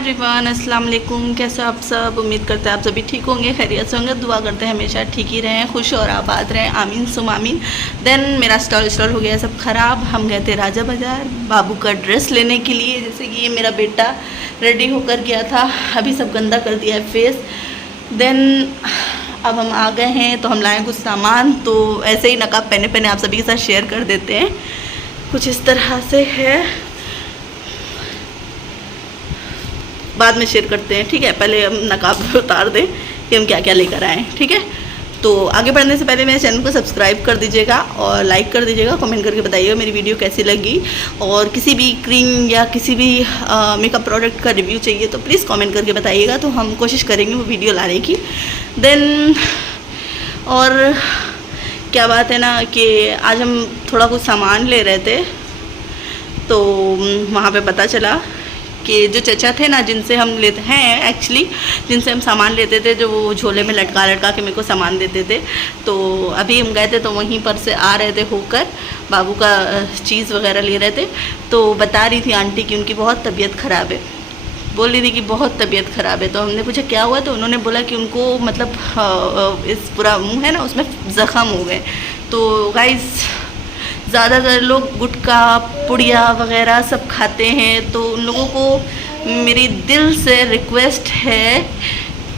Everyone, अस्सलाम वालेकुम। कैसे आप सब? उम्मीद करते हैं आप सभी ठीक होंगे, खैरियत से होंगे। दुआ करते हैं हमेशा ठीक ही रहें, खुश और आबाद रहें, आमीन सुम आमीन। देन मेरा स्टॉल हो गया सब ख़राब। हम गए थे राजा बाज़ार बाबू का ड्रेस लेने के लिए। जैसे कि ये मेरा बेटा रेडी होकर गया था, अभी सब गंदा कर दिया है फेस। देन अब हम आ गए हैं तो हम लाएँ कुछ सामान, तो ऐसे ही नकाब पहने पहने आप सभी के साथ शेयर कर देते हैं। कुछ इस तरह से है, बाद में शेयर करते हैं, ठीक है। पहले हम नकाब उतार दें कि हम क्या क्या लेकर आएँ, ठीक है। तो आगे बढ़ने से पहले मेरे चैनल को सब्सक्राइब कर दीजिएगा और लाइक कर दीजिएगा, कमेंट करके बताइएगा मेरी वीडियो कैसी लगी। और किसी भी क्रीम या किसी भी मेकअप प्रोडक्ट का रिव्यू चाहिए तो प्लीज़ कमेंट करके बताइएगा, तो हम कोशिश करेंगे वो वीडियो लाने की। देन और क्या बात है ना कि आज हम थोड़ा कुछ सामान ले रहे थे, तो वहाँ पे पता चला कि जो चचा थे ना, जिनसे हम लेते हैं एक्चुअली, जिनसे हम सामान लेते थे, जो वो झोले में लटका लटका के मेरे को सामान देते थे, तो अभी हम गए थे तो वहीं पर से आ रहे थे होकर बाबू का चीज़ वगैरह ले रहे थे। तो बता रही थी आंटी कि उनकी बहुत तबीयत ख़राब है, बोल रही थी कि बहुत तबीयत ख़राब है। तो हमने पूछा क्या हुआ, तो उन्होंने बोला कि उनको मतलब इस पूरा मुँह है ना उसमें ज़ख़म हो गए। तो गाइस ज़्यादातर लोग गुटखा पुड़िया वगैरह सब खाते हैं, तो उन लोगों को मेरी दिल से रिक्वेस्ट है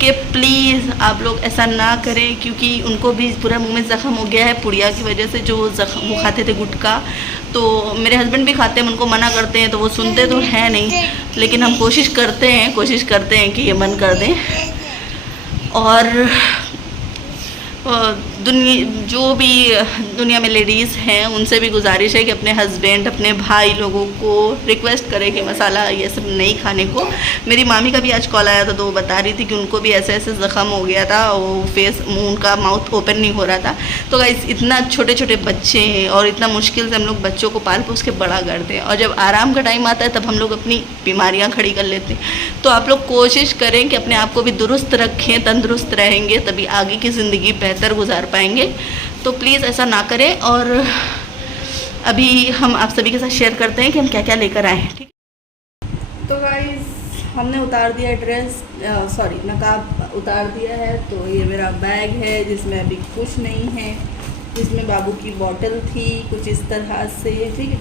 कि प्लीज़ आप लोग ऐसा ना करें, क्योंकि उनको भी पूरा मुंह में ज़ख़म हो गया है पुड़िया की वजह से, जो वो खाते थे गुटखा। तो मेरे हस्बैंड भी खाते हैं, उनको मना करते हैं तो वो सुनते तो हैं नहीं, लेकिन हम कोशिश करते हैं कि ये बंद कर दें। और जो भी दुनिया में लेडीज़ हैं उनसे भी गुजारिश है कि अपने हस्बैंड अपने भाई लोगों को रिक्वेस्ट करें कि मसाला ये सब नहीं खाने को। मेरी मामी का भी आज कॉल आया था, तो वो बता रही थी कि उनको भी ऐसे ऐसे ज़ख़म हो गया था, वो फेस मुँह उनका माउथ ओपन नहीं हो रहा था। तो गाइस इतना छोटे छोटे बच्चे हैं और इतना मुश्किल से हम लोग बच्चों को पाल पोस के बड़ा करते हैं, और जब आराम का टाइम आता है तब हम लोग अपनी बीमारियाँ खड़ी कर लेते हैं। तो आप लोग कोशिश करें कि अपने आप को भी दुरुस्त रखें, तंदुरुस्त रहेंगे तभी आगे की ज़िंदगी बेहतर गुजार पाएंगे। तो प्लीज़ ऐसा ना करें। और अभी हम आप सभी के साथ शेयर करते हैं कि हम क्या क्या लेकर आए हैं, ठीक। तो गाइस हमने उतार दिया ड्रेस, नकाब उतार दिया है। तो ये मेरा बैग है जिसमें अभी कुछ नहीं है, जिसमें बाबू की बॉटल थी कुछ इस तरह से, ठीक है।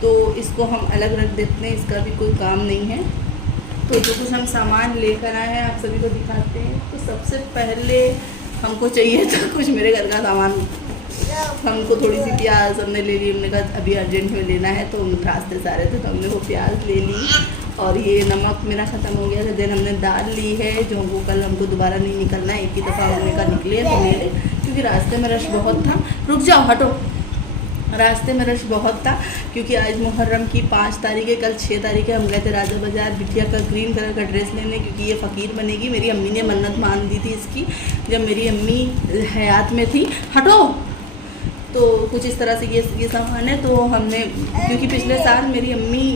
तो इसको हम अलग रख देते हैं, इसका भी कोई काम नहीं है। तो जो कुछ हम सामान लेकर आए हैं आप सभी को दिखाते हैं। तो सबसे पहले हमको चाहिए था कुछ मेरे घर का सामान। हमको थोड़ी सी प्याज हमने ले ली, हमने कहा अभी अर्जेंट में लेना है, तो हम रास्ते से आ रहे थे तो हमने वो प्याज ले ली। और ये नमक मेरा ख़त्म हो गया था। देन हमने दाल ली है, जो वो कल हमको दोबारा नहीं निकलना है, एक ही दफ़ा हमने का निकले तो ले ले, क्योंकि रास्ते में रश बहुत था। रुक जाओ, हटो, रास्ते में रश बहुत था, क्योंकि आज मुहर्रम की 5 तारीख है, कल 6 तारीख है। हम गए थे राजा बाज़ार बिटिया का ग्रीन कलर का ड्रेस लेने, क्योंकि ये फ़कीर बनेगी। मेरी अम्मी ने मन्नत मान दी थी इसकी जब मेरी अम्मी हयात में थी। हटो। तो कुछ इस तरह से ये सामान है। तो हमने, क्योंकि पिछले साल मेरी अम्मी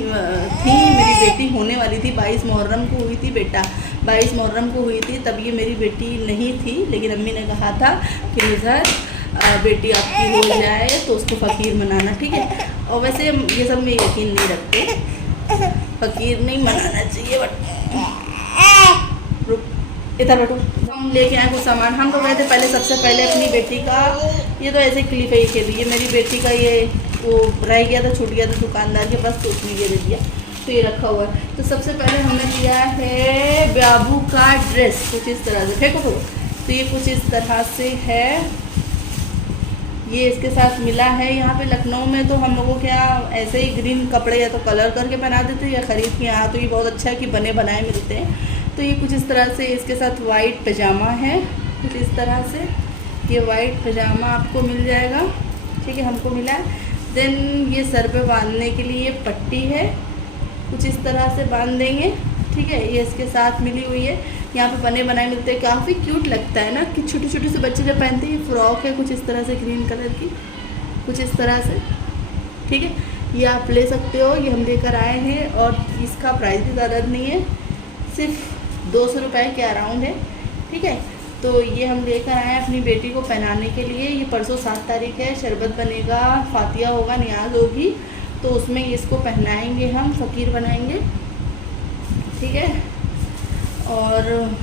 थी, मेरी बेटी होने वाली थी, 22 मुहर्रम को हुई थी बेटा, 22 मुहर्रम को हुई थी, तब ये मेरी बेटी नहीं थी। लेकिन अम्मी ने कहा था कि मुझे बेटी आपकी हो जाए तो उसको फ़कीर मनाना, ठीक है। और वैसे ये सब में यकीन नहीं रखते, फ़कीर नहीं मनाना चाहिए, बट रुक इधर बैठो। हम लेके आए कुछ सामान। हम तो गए थे पहले, सबसे पहले अपनी बेटी का, ये तो ऐसे क्लिप है के लिए, मेरी बेटी का ये वो रह गया था, छूट गया था दुकानदार के पास, तो उसने ये दे दिया, तो ये रखा हुआ है। तो सबसे पहले हमने लिया है बाबू का ड्रेस, कुछ इस तरह से, फेंको। तो ये कुछ इस तरह से है, ये इसके साथ मिला है। यहाँ पे लखनऊ में तो हम लोगों के यहाँ ऐसे ही ग्रीन कपड़े या तो कलर करके बना देते हैं या ख़रीद के। यहाँ तो ये बहुत अच्छा है कि बने बनाए मिलते हैं। तो ये कुछ इस तरह से, इसके साथ वाइट पजामा है, कुछ इस तरह से ये वाइट पजामा आपको मिल जाएगा, ठीक है, हमको मिला है। देन ये सर पे बांधने के लिए पट्टी है, कुछ इस तरह से बांध देंगे, ठीक है। ये इसके साथ मिली हुई है, यहाँ पे बने बनाए मिलते हैं, काफ़ी क्यूट लगता है ना, कि छोटे छोटे से बच्चे जब पहनते हैं। फ्रॉक है कुछ इस तरह से ग्रीन कलर की, कुछ इस तरह से, ठीक है। ये आप ले सकते हो, ये हम लेकर आए हैं। और इसका प्राइस भी ज़्यादा नहीं है, सिर्फ 200 रुपये के अराउंड है, ठीक है। तो ये हम लेकर आए अपनी बेटी को पहनाने के लिए। ये परसों 7 तारीख है, शरबत बनेगा, फातिया होगा, नियाज होगी, तो उसमें इसको पहनाएंगे, हम फ़कीर बनाएंगे, ठीक है। और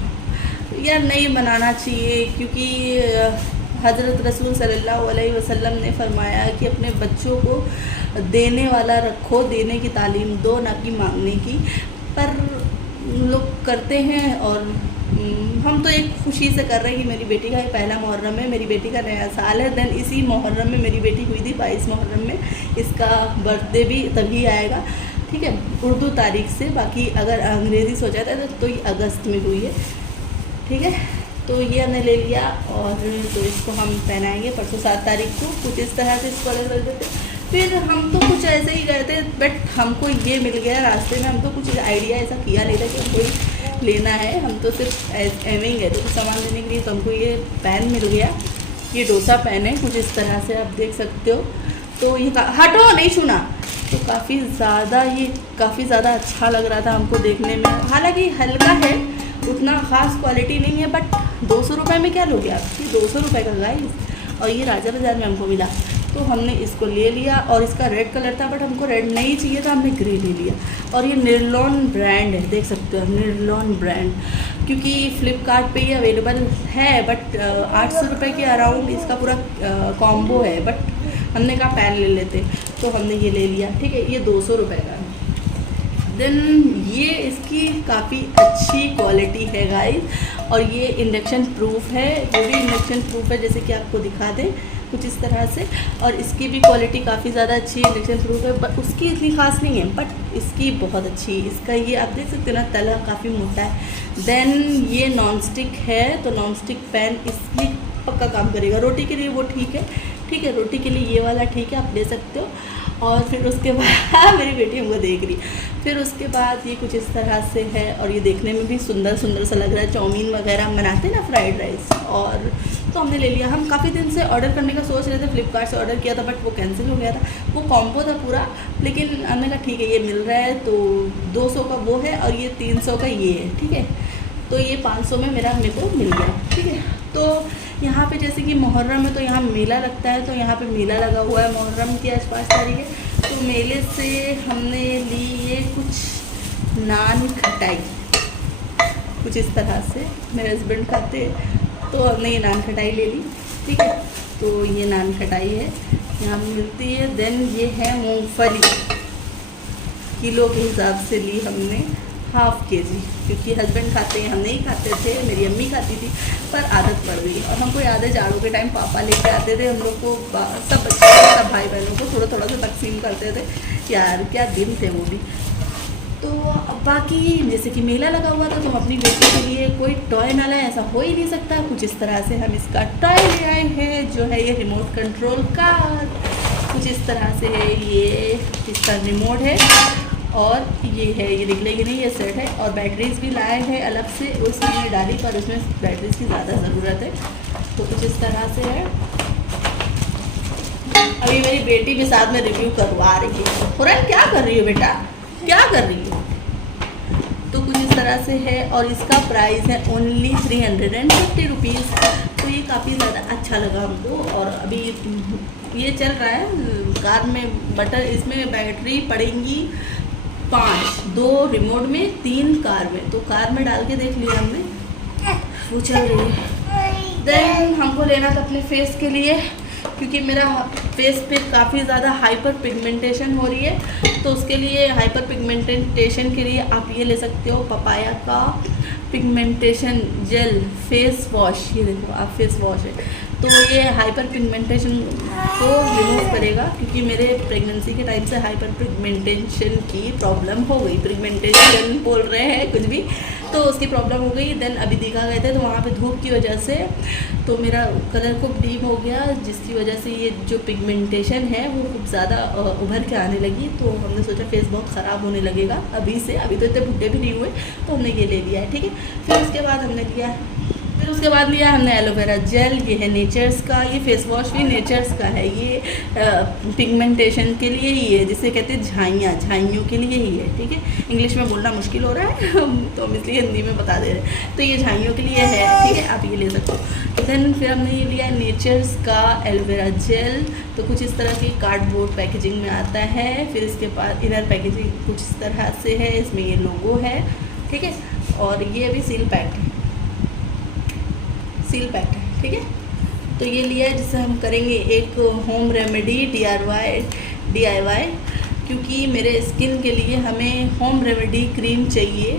यार नहीं बनाना चाहिए, क्योंकि हज़रत रसूल सल्लल्लाहु अलैहि वसल्लम ने फरमाया कि अपने बच्चों को देने वाला रखो, देने की तालीम दो, ना कि मांगने की। पर लोग करते हैं और हम तो एक खुशी से कर रहे हैं कि मेरी बेटी का पहला मुहर्रम है, मेरी बेटी का नया साल है। देन इसी मुहर्रम में मेरी बेटी हुई थी 22 मुहर्रम में, इसका बर्थडे भी तभी आएगा, ठीक है, उर्दू तारीख से। बाकी अगर अंग्रेज़ी सोचा था तो ये अगस्त में हुई है, ठीक है। तो ये हमने ले लिया और तो इसको हम पहनाएंगे परसों 7 तारीख को। कुछ इस तरह से इसको अलग कर देते। फिर हम तो कुछ ऐसे ही गए थे, बट हमको ये मिल गया रास्ते में। हम तो कुछ आइडिया ऐसा किया नहीं था कि हमको लेना है, हम तो सिर्फ ऐसे ही गए थे कुछ सामान लेने के लिए। तो हमको ये पैन मिल गया, ये डोसा पैन है, कुछ इस तरह से आप देख सकते हो। तो ये हटो, नहीं छूना। तो काफ़ी ज़्यादा अच्छा लग रहा था हमको देखने में। हालांकि हल्का है, उतना ख़ास क्वालिटी नहीं है, बट 200 रुपये में क्या लोगे आप, ये 200 रुपये का गाइस। और ये राजा बाज़ार में हमको मिला, तो हमने इसको ले लिया। और इसका रेड कलर था, बट हमको रेड नहीं चाहिए था, हमने ग्रे ले लिया। और ये निर्लॉन ब्रांड है, देख सकते हो, निर्लॉन ब्रांड, क्योंकि फ़्लिपकार्ट पे ये अवेलेबल है, बट 800 रुपये के अराउंड इसका पूरा कॉम्बो है। बट हमने कहा पैन ले लेते, तो हमने ये ले लिया, ठीक है। ये 200 रुपये का है। देन ये इसकी काफ़ी अच्छी क्वालिटी है गाइस, और ये इंडक्शन प्रूफ है। जो भी इंडक्शन प्रूफ है, जैसे कि आपको दिखा दें कुछ इस तरह से। और इसकी भी क्वालिटी काफ़ी ज़्यादा अच्छी है, इंडक्शन प्रूफ है, बट उसकी इतनी खास नहीं है, बट इसकी बहुत अच्छी है। इसका ये आप देख सकते हो ना, तला काफ़ी मोटा है। देन ये नॉन स्टिक है, तो नॉन स्टिक पैन इसलिए पक्का काम करेगा। रोटी के लिए वो ठीक है, ठीक है, रोटी के लिए ये वाला ठीक है, आप ले सकते हो। और फिर उसके बाद मेरी बेटी हमको देख रही, फिर उसके बाद ये कुछ इस तरह से है। और ये देखने में भी सुंदर सुंदर सा लग रहा है। चाउमीन वगैरह हम बनाते हैं ना, फ्राइड राइस, और तो हमने ले लिया। हम काफ़ी दिन से ऑर्डर करने का सोच रहे थे, फ्लिपकार्ट से ऑर्डर किया था, बट वो कैंसिल हो गया था। वो कॉम्बो था पूरा, लेकिन हमने कहा ठीक है, ये मिल रहा है, तो 200 का वो है और ये 300 का ये है, ठीक है। तो ये 500 में मेरे को मिल गया, ठीक है। तो यहाँ पे जैसे कि मुहर्रम है, तो यहाँ मेला लगता है, तो यहाँ पे मेला लगा हुआ है। मुहर्रम की आज 5 तारीख है, तो मेले से हमने ली ये कुछ नान खटाई, कुछ इस तरह से। मेरे हस्बैंड खाते हैं, तो हमने ये नान खटाई ले ली, ठीक है। तो ये नान खटाई है, यहाँ मिलती है। देन ये है मूंगफली, किलो के हिसाब से ली हमने, ½ kg, क्योंकि हस्बैंड खाते हैं, हम नहीं खाते थे, मेरी अम्मी खाती थी, पर आदत पड़ गई। और हमको याद है जाड़ों के टाइम पापा लेके आते थे हम लोग को, सब बच्चों को, सब भाई बहनों को थोड़ा थोड़ा सा तकसीम करते थे। यार क्या दिन थे वो भी। तो बाकी जैसे कि मेला लगा हुआ था, तो हम अपनी बेटी के लिए कोई टॉय ना लाए, ऐसा हो ही नहीं सकता। कुछ इस तरह से हम इसका टॉय ले आए हैं, जो है ये रिमोट कंट्रोल का, कुछ इस तरह से है। ये इसका रिमोट है, और ये है, ये निकलेगी नहीं, ये सेट है। और बैटरीज भी लाए हैं अलग से, उसमें हमने डाली, पर उसमें बैटरीज की ज़्यादा ज़रूरत है। तो कुछ इस तरह से है। अभी मेरी बेटी भी साथ में रिव्यू करवा रही है। फुरन क्या कर रही हो बेटा, क्या कर रही हो? तो कुछ इस तरह से है, और इसका प्राइस है ओनली 350 रुपीज़। तो ये काफ़ी ज़्यादा अच्छा लगा हमको। और अभी ये चल रहा है कार में बटन, इसमें बैटरी पड़ेंगी 5, 2 रिमोट में, 3 कार में। तो कार में डाल के देख लिया हमने, वो चल रही है। देन हमको लेना था अपने फेस के लिए, क्योंकि मेरा फेस पे काफ़ी ज़्यादा हाइपर पिगमेंटेशन हो रही है। तो उसके लिए हाइपर पिगमेंटेशन के लिए आप ये ले सकते हो, पपाया का पिगमेंटेशन जेल फेस वॉश। ये देखो आप, फेस वॉश है, तो ये हाइपर पिगमेंटेशन को रिमूव करेगा, क्योंकि मेरे प्रेगनेंसी के टाइम से हाइपर पिगमेंटेशन की प्रॉब्लम हो गई। पिगमेंटेशन बोल रहे हैं कुछ भी, तो उसकी प्रॉब्लम हो गई। देन अभी दीघा गए थे, तो वहाँ पे धूप की वजह से तो मेरा कलर खूब डीप हो गया, जिसकी वजह से ये जो पिगमेंटेशन है वो खूब ज़्यादा उभर के आने लगी। तो हमने सोचा फेस बहुत ख़राब होने लगेगा अभी से, अभी तो इतने बुढ़े भी नहीं हुए, तो हमने ये ले लिया है, ठीक है। फिर उसके बाद लिया हमने एलोवेरा जेल, ये है नेचर्स का। ये फेस वॉश भी नेचर्स का है, ये पिगमेंटेशन के लिए ही है, जिसे कहते हैं झाइयों के लिए ही है, ठीक है। इंग्लिश में बोलना मुश्किल हो रहा है तो हम इसलिए हिंदी में बता दे रहे हैं। तो ये झाइयों के लिए है, ठीक है, आप ये ले सकते हो। देन फिर हमने ये लिया नेचर्स का एलोवेरा जेल। तो कुछ इस तरह की कार्डबोर्ड पैकेजिंग में आता है। फिर इसके बाद इनर पैकेजिंग कुछ इस तरह से है, इसमें ये लोगो है, ठीक है। और ये अभी सील पैक है, सील पैक है, ठीक है। तो ये लिया है जिससे हम करेंगे एक होम रेमेडी DIY, क्योंकि मेरे स्किन के लिए हमें होम रेमेडी क्रीम चाहिए,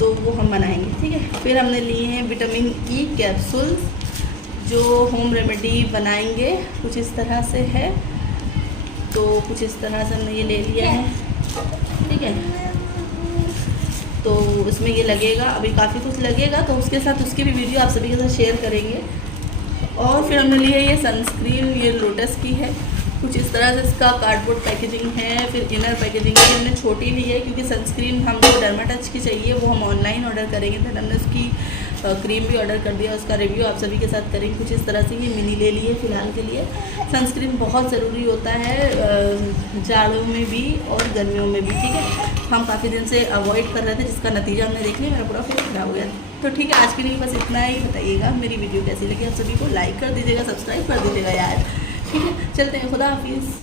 तो वो हम बनाएंगे, ठीक है। फिर हमने लिए हैं विटामिन E कैप्सूल, जो होम रेमेडी बनाएंगे, कुछ इस तरह से है। तो कुछ इस तरह से हमने ये ले लिया है, ठीक है। तो इसमें ये लगेगा, अभी काफ़ी कुछ लगेगा, तो उसके साथ उसकी भी वीडियो आप सभी के साथ शेयर करेंगे। और फिर हमने लिया ये सनस्क्रीन, ये लोटस की है, कुछ इस तरह से इसका कार्डबोर्ड पैकेजिंग है। फिर इनर पैकेजिंग है, हमने छोटी ली है क्योंकि सनस्क्रीन हमको डर्माटच की चाहिए, वो हम ऑनलाइन ऑर्डर करेंगे। फिर हमने उसकी क्रीम भी ऑर्डर कर दिया, उसका रिव्यू आप सभी के साथ करेंगे। कुछ इस तरह से ये मिनी ले लिए फ़िलहाल के लिए। सनस्क्रीन बहुत ज़रूरी होता है जाड़ों में भी और गर्मियों में भी, ठीक है। हम काफ़ी दिन से अवॉइड कर रहे थे, जिसका नतीजा हमने देख लिया, मेरा पूरा फेस खराब हो गया। तो ठीक है, आज के लिए बस इतना ही। बताइएगा मेरी वीडियो कैसी लगी, आप सभी को लाइक कर दीजिएगा, सब्सक्राइब कर दीजिएगा यार, ठीक है। चलते हैं, खुदा हाफिज़।